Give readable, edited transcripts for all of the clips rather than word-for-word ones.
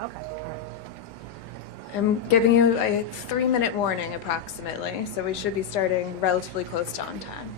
Okay, all right. I'm giving you a 3-minute warning approximately, so we should be starting relatively close to on time.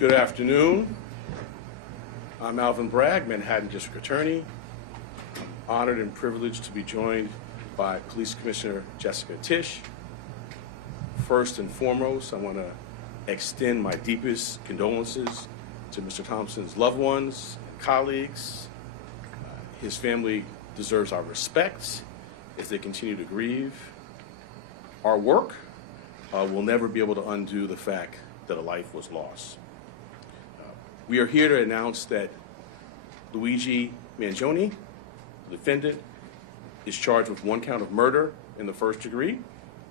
Good afternoon. I'm Alvin Bragg, Manhattan District Attorney. I'm honored and privileged to be joined by Police Commissioner Jessica Tisch. First and foremost, I want to extend my deepest condolences to Mr. Thompson's loved ones and colleagues. His family deserves our respect as they continue to grieve. Our work will never be able to undo the fact that a life was lost. We are here to announce that Luigi Mangione, the defendant, is charged with 1 count of murder in the first degree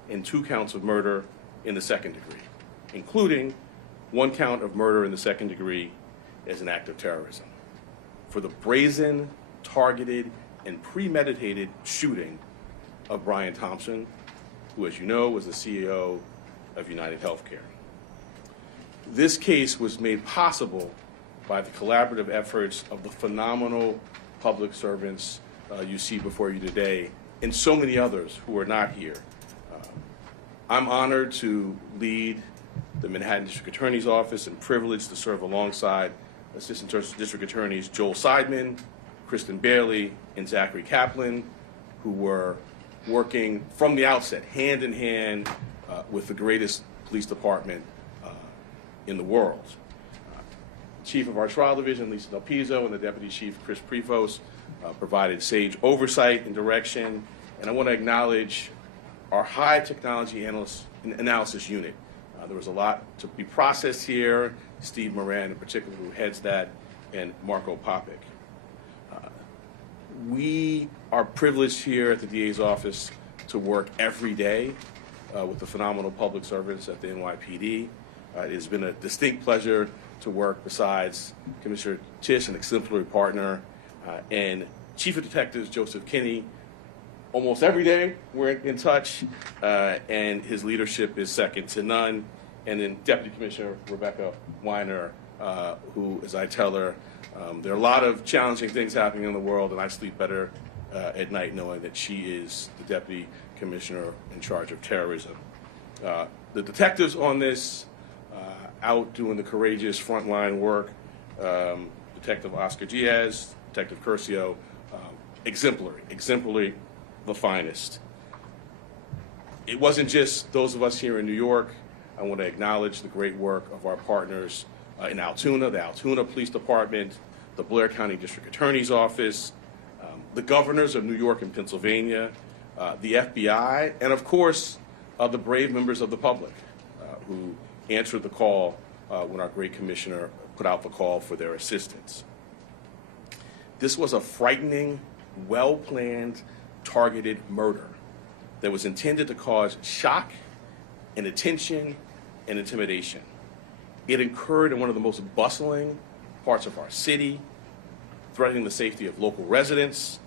and 2 counts of murder in the second degree, including 1 count of murder in the second degree as an act of terrorism for the brazen, targeted, and premeditated shooting of Brian Thompson, who, as you know, was the CEO of UnitedHealthcare. This case was made possible by the collaborative efforts of the phenomenal public servants you see before you today, and so many others who are not here. I'm honored to lead the Manhattan District Attorney's Office and privileged to serve alongside Assistant District Attorneys Joel Seidman, Kristen Bailey, and Zachary Kaplan, who were working from the outset, hand in hand, with the greatest police department in the world. Chief of our trial division, Lisa Del Pizzo, and the Deputy Chief, Chris Prevost, provided sage oversight and direction. And I want to acknowledge our high technology analysis unit. There was a lot to be processed here. Steve Moran, in particular, who heads that, and Marco Popic. We are privileged here at the DA's office to work every day with the phenomenal public servants at the NYPD. It has been a distinct pleasure to work besides Commissioner Tisch, an exemplary partner, and Chief of Detectives Joseph Kinney. Almost every day we're in touch, and his leadership is second to none. And then Deputy Commissioner Rebecca Weiner, who, as I tell her, there are a lot of challenging things happening in the world, and I sleep better at night knowing that she is the Deputy Commissioner in charge of terrorism. The detectives on this, out doing the courageous frontline work, Detective Oscar Diaz, Detective Curcio, exemplary, the finest. It wasn't just those of us here in New York. I want to acknowledge the great work of our partners in Altoona, the Altoona Police Department, the Blair County District Attorney's Office, the governors of New York and Pennsylvania, the FBI, and of course, the brave members of the public who answered the call when our great commissioner put out the call for their assistance. This was a frightening, well-planned, targeted murder that was intended to cause shock and attention and intimidation. It occurred in one of the most bustling parts of our city, threatening the safety of local residents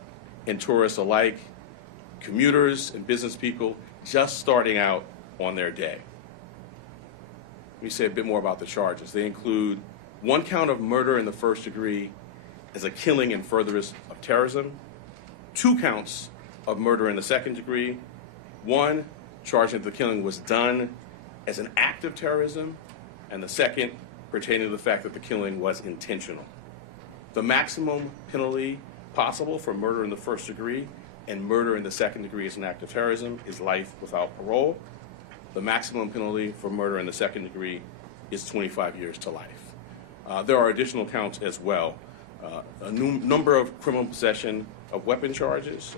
and tourists alike, commuters and business people just starting out on their day. Let me say a bit more about the charges. They include 1 count of murder in the first degree as a killing in furtherance of terrorism, 2 counts of murder in the second degree, 1 charging that the killing was done as an act of terrorism, and the second pertaining to the fact that the killing was intentional. The maximum penalty possible for murder in the first degree and murder in the second degree as an act of terrorism is life without parole. The maximum penalty for murder in the second degree is 25 years to life. There are additional counts as well. A number of criminal possession of weapon charges,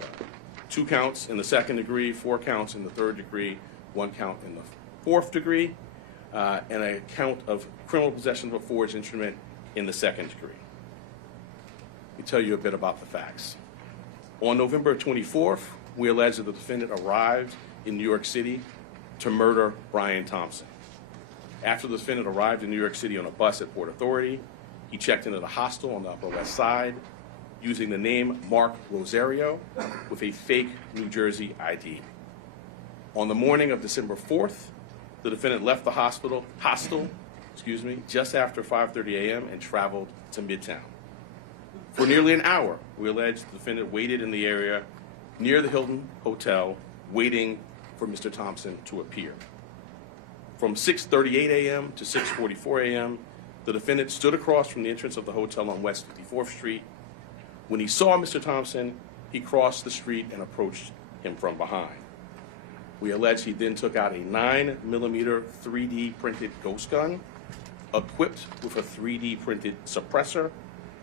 2 counts in the second degree, 4 counts in the third degree, 1 count in the fourth degree, and a count of criminal possession of a forged instrument in the second degree. Let me tell you a bit about the facts. On November 24th, we allege that the defendant arrived in New York City to murder Brian Thompson. After the defendant arrived in New York City on a bus at Port Authority, he checked into the hostel on the Upper West Side using the name Mark Rosario with a fake New Jersey ID. On the morning of December 4th, the defendant left the hostel, just after 5:30 a.m. and traveled to Midtown. For nearly an hour, we allege the defendant waited in the area near the Hilton Hotel, waiting for Mr. Thompson to appear. From 6:38 a.m. to 6:44 a.m., the defendant stood across from the entrance of the hotel on West 54th Street. When he saw Mr. Thompson, he crossed the street and approached him from behind. We allege he then took out a 9mm 3D printed ghost gun, equipped with a 3D printed suppressor,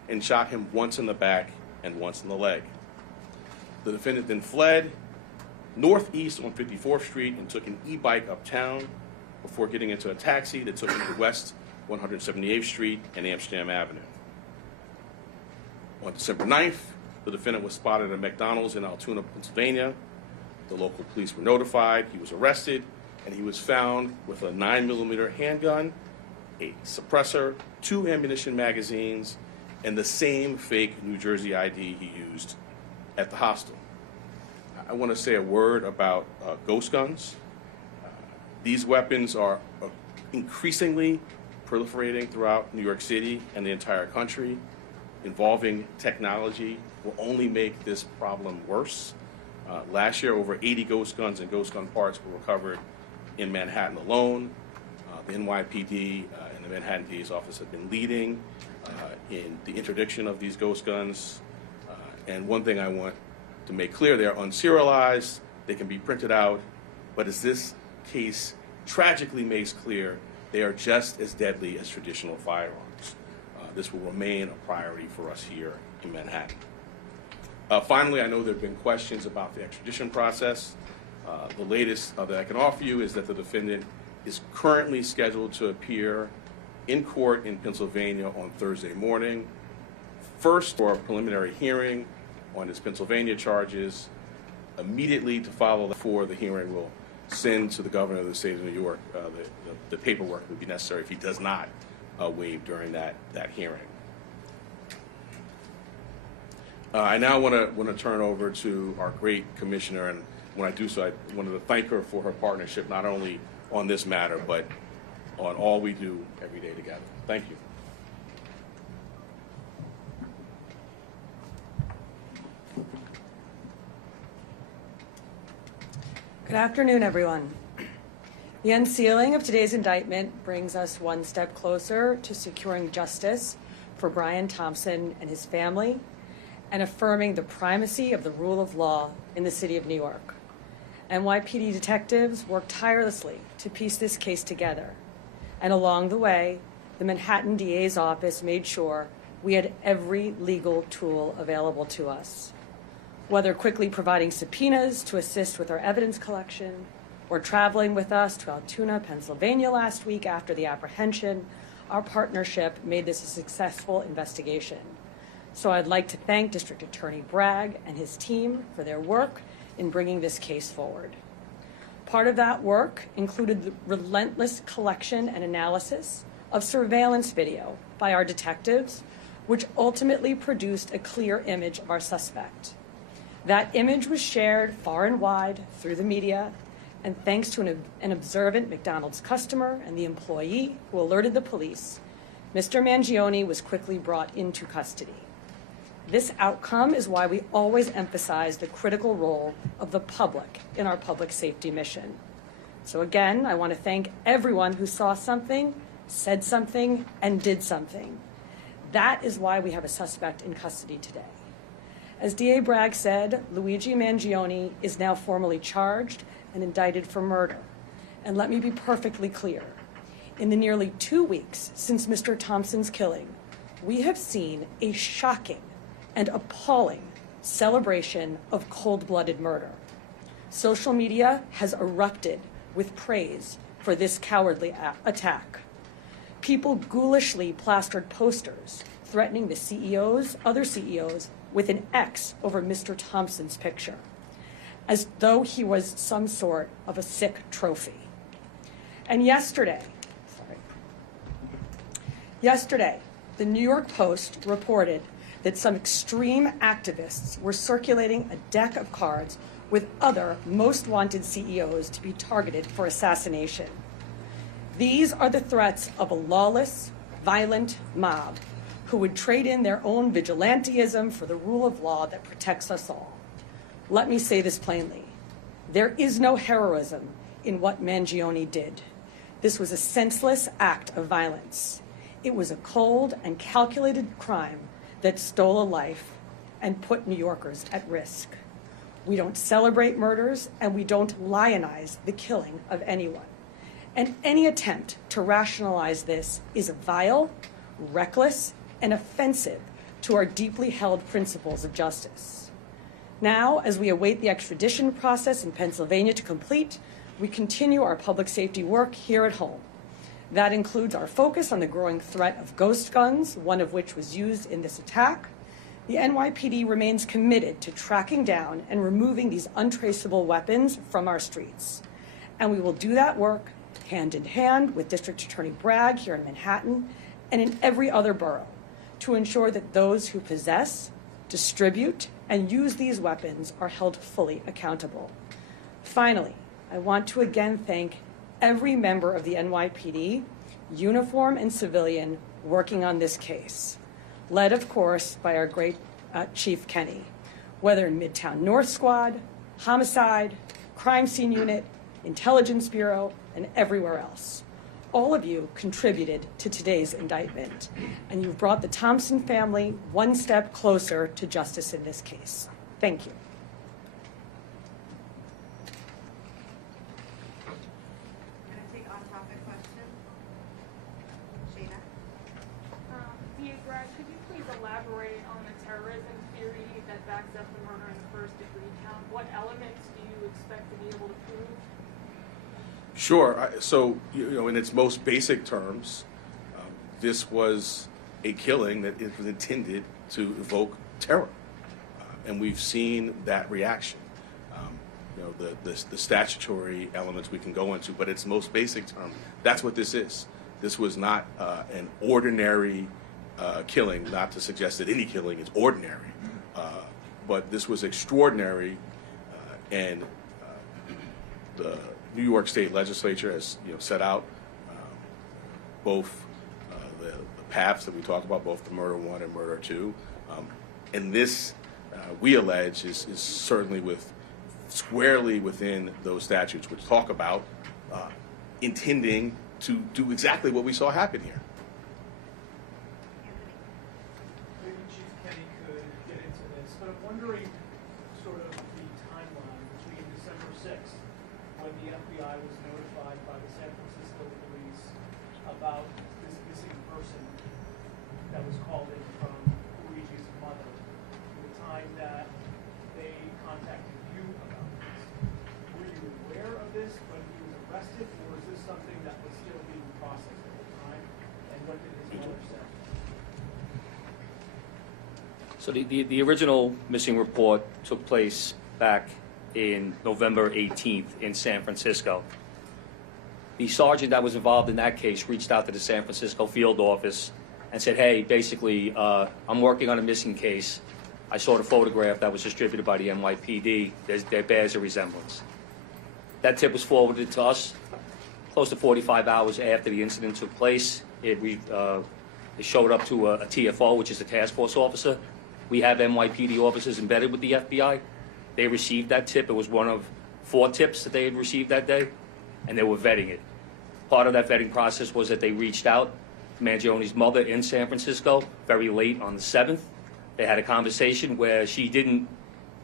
and shot him once in the back and once in the leg. The defendant then fled northeast on 54th Street and took an e-bike uptown before getting into a taxi that took him to West 178th Street and Amsterdam Avenue. On December 9th, the defendant was spotted at a McDonald's in Altoona, Pennsylvania. The local police were notified, he was arrested, and he was found with a 9mm handgun, a suppressor, 2 ammunition magazines, and the same fake New Jersey ID he used at the hostel. I want to say a word about ghost guns. These weapons are increasingly proliferating throughout New York City and the entire country. Involving technology will only make this problem worse. Last year, over 80 ghost guns and ghost gun parts were recovered in Manhattan alone. The NYPD and the Manhattan DA's office have been leading in the interdiction of these ghost guns. And one thing I want to make clear, they are unserialized, they can be printed out, but as this case tragically makes clear, they are just as deadly as traditional firearms. This will remain a priority for us here in Manhattan. Finally, I know there have been questions about the extradition process. The latest that I can offer you is that the defendant is currently scheduled to appear in court in Pennsylvania on Thursday morning, first for a preliminary hearing on his Pennsylvania charges. Immediately to follow for the hearing, will send to the governor of the state of New York the paperwork that would be necessary if he does not waive during that hearing. I now want to turn over to our great commissioner, and when I do so, I wanted to thank her for her partnership, not only on this matter, but on all we do every day together. Thank you. Good afternoon, everyone. The unsealing of today's indictment brings us one step closer to securing justice for Brian Thompson and his family and affirming the primacy of the rule of law in the city of New York. NYPD detectives worked tirelessly to piece this case together, and along the way, the Manhattan DA's office made sure we had every legal tool available to us. Whether quickly providing subpoenas to assist with our evidence collection, or traveling with us to Altoona, Pennsylvania last week after the apprehension, our partnership made this a successful investigation. So I'd like to thank District Attorney Bragg and his team for their work in bringing this case forward. Part of that work included the relentless collection and analysis of surveillance video by our detectives, which ultimately produced a clear image of our suspect. That image was shared far and wide through the media, and thanks to an observant McDonald's customer and the employee who alerted the police, Mr. Mangione was quickly brought into custody. This outcome is why we always emphasize the critical role of the public in our public safety mission. So again, I want to thank everyone who saw something, said something, and did something. That is why we have a suspect in custody today. As DA Bragg said, Luigi Mangione is now formally charged and indicted for murder. And let me be perfectly clear. In the nearly 2 weeks since Mr. Thompson's killing, we have seen a shocking and appalling celebration of cold-blooded murder. Social media has erupted with praise for this cowardly attack. People ghoulishly plastered posters threatening the CEOs, other CEOs, with an X over Mr. Thompson's picture, as though he was some sort of a sick trophy. And yesterday, the New York Post reported that some extreme activists were circulating a deck of cards with other most wanted CEOs to be targeted for assassination. These are the threats of a lawless, violent mob who would trade in their own vigilantism for the rule of law that protects us all. Let me say this plainly. There is no heroism in what Mangione did. This was a senseless act of violence. It was a cold and calculated crime that stole a life and put New Yorkers at risk. We don't celebrate murders, and we don't lionize the killing of anyone. And any attempt to rationalize this is vile, reckless, and offensive to our deeply held principles of justice. Now, as we await the extradition process in Pennsylvania to complete, we continue our public safety work here at home. That includes our focus on the growing threat of ghost guns, one of which was used in this attack. The NYPD remains committed to tracking down and removing these untraceable weapons from our streets. And we will do that work hand in hand with District Attorney Bragg here in Manhattan and in every other borough to ensure that those who possess, distribute, and use these weapons are held fully accountable. Finally, I want to again thank every member of the NYPD, uniform and civilian, working on this case, led, of course, by our great Chief Kenny, whether in Midtown North Squad, Homicide, Crime Scene Unit, Intelligence Bureau, and everywhere else. All of you contributed to today's indictment, and you've brought the Thompson family one step closer to justice in this case. Thank you. I'm going to take on-topic question. Shayna? Dear Brad, could you please elaborate on the terrorism theory that backs up the murder in the first-degree count? What elements do you expect to be able to prove? Sure. So, in its most basic terms, this was a killing that was intended to evoke terror. And we've seen that reaction. The statutory elements we can go into, but its most basic term, that's what this is. This was not an ordinary killing, not to suggest that any killing is ordinary, but this was extraordinary, and the New York State Legislature has set out both the paths that we talked about, both the murder one and murder two, and this we allege is certainly squarely within those statutes which talk about intending to do exactly what we saw happen here. Maybe Chief Kenny could get into this, but I'm wondering sort of the timeline between December 6th, when the FBI was notified by the San Francisco police about this missing person that was called in from Luigi's mother, to the time that they contacted you about this. Were you aware of this when he was arrested, or is this something that was still being processed at the time? And what did his mother say? So the original missing report took place back in November 18th in San Francisco. The sergeant that was involved in that case reached out to the San Francisco field office and said, hey, basically, I'm working on a missing case. I saw the photograph that was distributed by the NYPD. There bears a resemblance. That tip was forwarded to us close to 45 hours after the incident took place. It showed up to a TFO, which is a task force officer. We have NYPD officers embedded with the FBI. They received that tip. It was one of 4 tips that they had received that day, and they were vetting it. Part of that vetting process was that they reached out to Mangione's mother in San Francisco very late on the 7th. They had a conversation where she didn't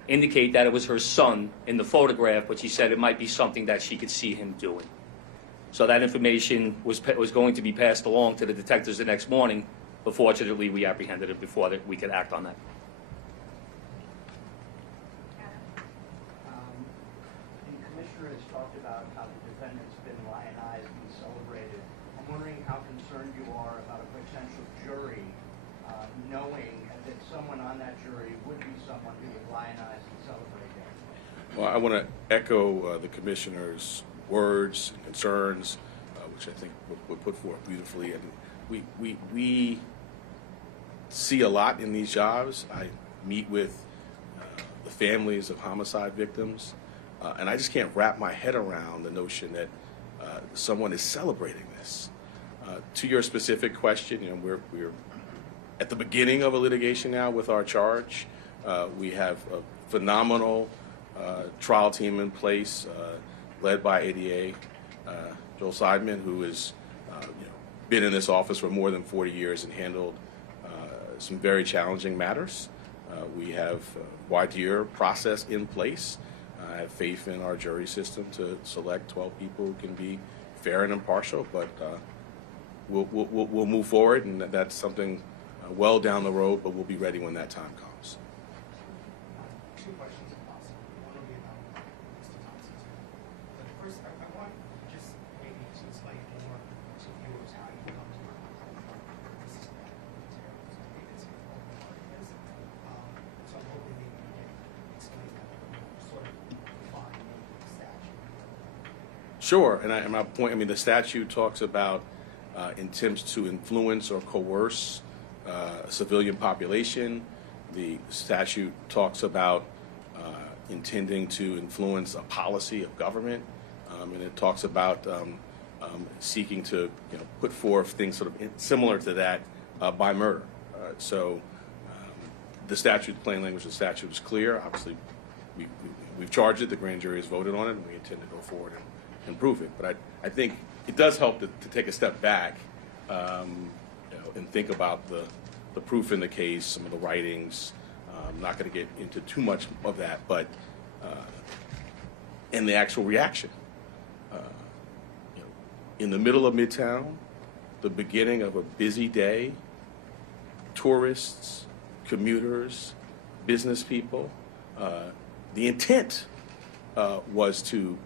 indicate that it was her son in the photograph, but she said it might be something that she could see him doing. So that information was going to be passed along to the detectives the next morning, but fortunately we apprehended it before we could act on that. The commissioner has talked about how the defendant's been lionized and celebrated. I'm wondering how concerned you are about a potential jury knowing that someone on that jury would be someone who would lionize and celebrate him. Well, I want to echo the commissioner's words and concerns, which I think were put forth beautifully. And we see a lot in these jobs. I meet with the families of homicide victims, and I just can't wrap my head around the notion that someone is celebrating this. To your specific question, we're at the beginning of a litigation now with our charge. We have a phenomenal trial team in place, led by ADA Joel Seidman, who has been in this office for more than 40 years and handled some very challenging matters. We have a voir process in place. I have faith in our jury system to select 12 people who can be fair and impartial, but we'll move forward, and that's something well down the road, but we'll be ready when that time comes. Two questions if possible. One will be about Mr. Thompson's. But first, I want just maybe to explain more to viewers how you come to your this is that terrorism. I think it's an important part of this. So I'm hoping maybe you can explain that sort of define the statute. Sure, and my point, I mean, the statute talks about attempts to influence or coerce a civilian population. The statute talks about intending to influence a policy of government, and it talks about seeking to put forth things sort of similar to that by murder. So the statute, plain language of the statute is clear. Obviously, we've charged it, the grand jury has voted on it, and we intend to go forward and prove it. But I think it does help to take a step back and think about the proof in the case, some of the writings. I'm not going to get into too much of that, but in the actual reaction. In the middle of Midtown, the beginning of a busy day, tourists, commuters, business people, the intent was to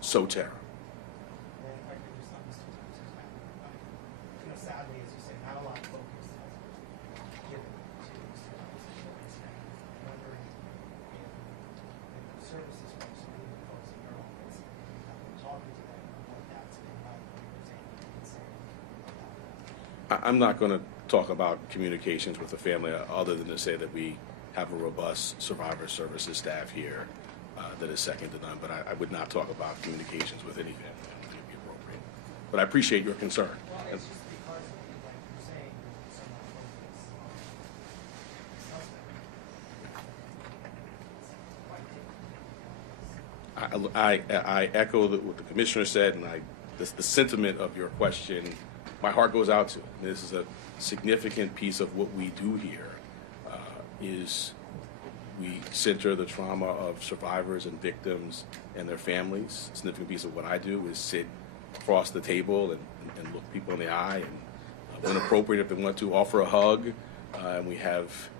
sow terror. And if I could just on Mr. Thompson's matter, sadly, as you say, not a lot of focus has been given to Mr. Thompson for his family. I'm wondering if the services folks, or even folks in your office, have been talking to them on what that's been like, if there's anything you can say about that. I'm not going to talk about communications with the family other than to say that we have a robust survivor services staff here that is second to none, but I would not talk about communications with any family. I don't think it'd be appropriate. But I appreciate your concern. Well, it's just because, like you're saying, there's so much focus on the suspect. It's quite different. I echo what the commissioner said, and the sentiment of your question, my heart goes out to. This is a significant piece of what we do here. Is we center the trauma of survivors and victims and their families. A significant piece of what I do is sit across the table and look people in the eye, and when appropriate, if they want to, offer a hug. And we have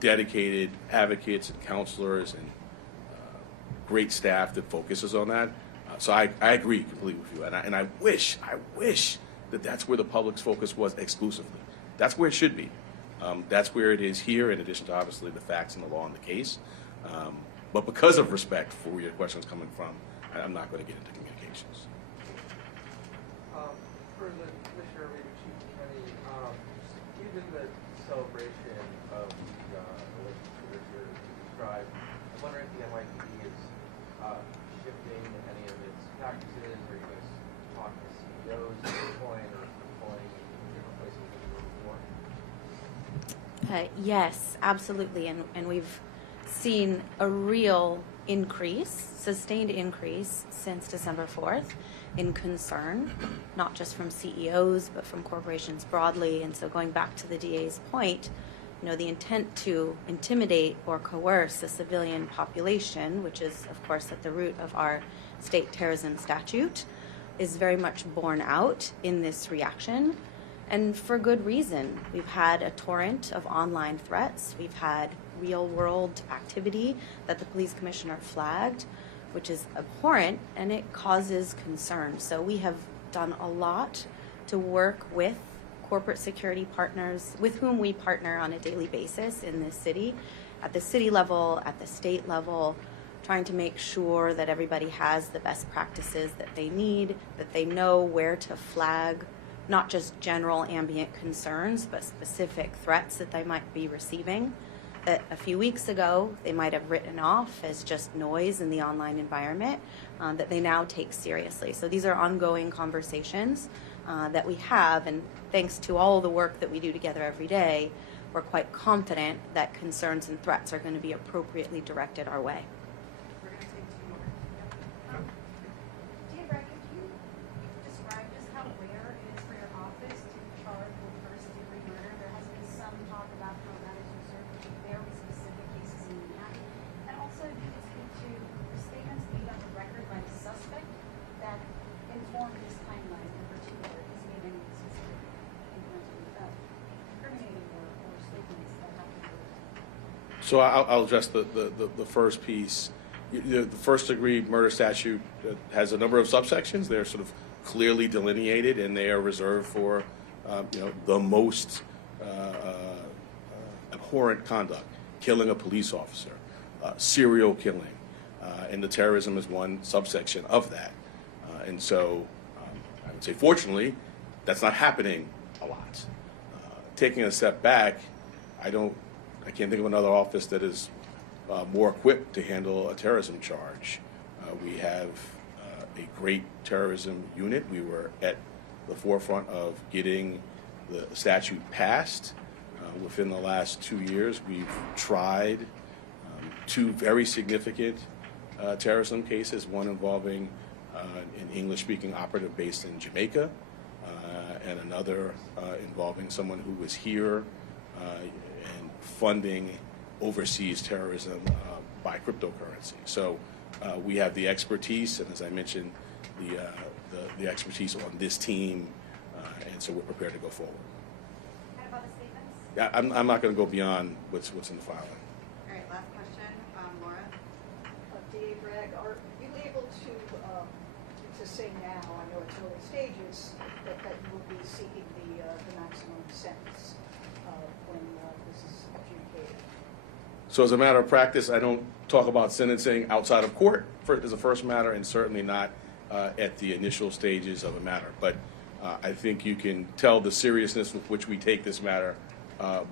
dedicated advocates and counselors and great staff that focuses on that. So I agree completely with you, and I wish that that's where the public's focus was exclusively. That's where it should be. That's where it is here, in addition to obviously the facts and the law and the case. But because of respect for where your question's coming from, I'm not going to get into communications. For the commissioner, maybe Chief Kenny, given the celebration of the relationship that you described, I'm wondering if the NYPD is shifting any of its practices. Are you guys talking to CEOs at this point, or deploying in different places than you were before? Yes, absolutely. And we've seen a real increase, sustained increase since December 4th in concern, not just from CEOs, but from corporations broadly. And so going back to the DA's point, the intent to intimidate or coerce the civilian population, which is, of course, at the root of our state terrorism statute, is very much borne out in this reaction. And for good reason. We've had a torrent of online threats. We've had real-world activity that the police commissioner flagged, which is abhorrent, and it causes concern. So we have done a lot to work with corporate security partners with whom we partner on a daily basis in this city, at the city level, at the state level, trying to make sure that everybody has the best practices that they need, that they know where to flag not just general ambient concerns, but specific threats that they might be receiving that a few weeks ago they might have written off as just noise in the online environment, that they now take seriously. So these are ongoing conversations that we have, and thanks to all the work that we do together every day, we're quite confident that concerns and threats are going to be appropriately directed our way. We're going to take two more. Yep. Dave Brackett, can you describe just how rare it is for your office to charge with first-degree murder? There has been some talk about how that So I'll address the first piece. The first-degree murder statute has a number of subsections. They're sort of clearly delineated, and they are reserved for the most abhorrent conduct: killing a police officer, serial killing, and the terrorism is one subsection of that. And so I would say, fortunately, that's not happening a lot. Taking a step back, I can't think of another office that is more equipped to handle a terrorism charge. We have a great terrorism unit. We were at the forefront of getting the statute passed. Within the last 2 years, we've tried 2 very significant terrorism cases, one involving an English-speaking operative based in Jamaica, and another involving someone who was here and funding overseas terrorism by cryptocurrency. So we have the expertise, and as I mentioned, the expertise on this team, and so we're prepared to go forward. And about the statements? Yeah, I'm not going to go beyond what's in the filing. All right, last question, Laura. DA Bragg, are you able to say now, I know it's early stages, that you will be seeking the maximum sentence when this is adjudicated? So as a matter of practice, I don't talk about sentencing outside of court as a first matter, and certainly not at the initial stages of a matter. But I think you can tell the seriousness with which we take this matter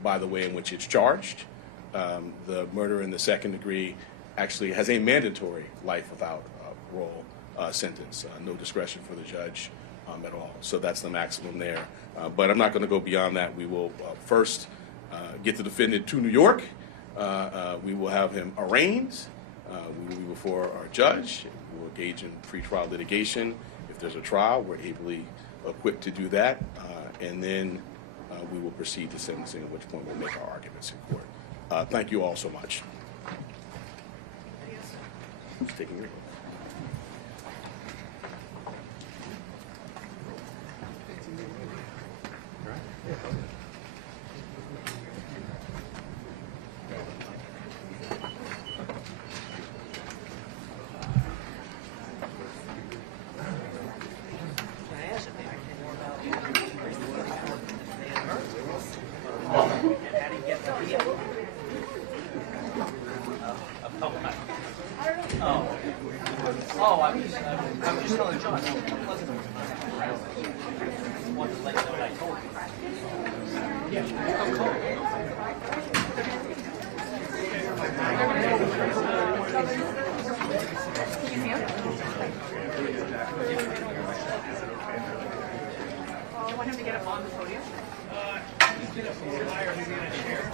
by the way in which it's charged. The murder in the second degree actually has a mandatory life without parole sentence, no discretion for the judge at all. So that's the maximum there. But I'm not going to go beyond that. We will first get the defendant to New York. We will have him arraigned. We will be before our judge. We will engage in pretrial litigation. If there's a trial, we're ably equipped to do that. And then we will proceed to sentencing, at which point we'll make our arguments in court. Thank you all so much. Just taking your I'm just telling John. I wanted to let you know what I told you. I want him to get up on the podium. He's going to hire, he's going to share.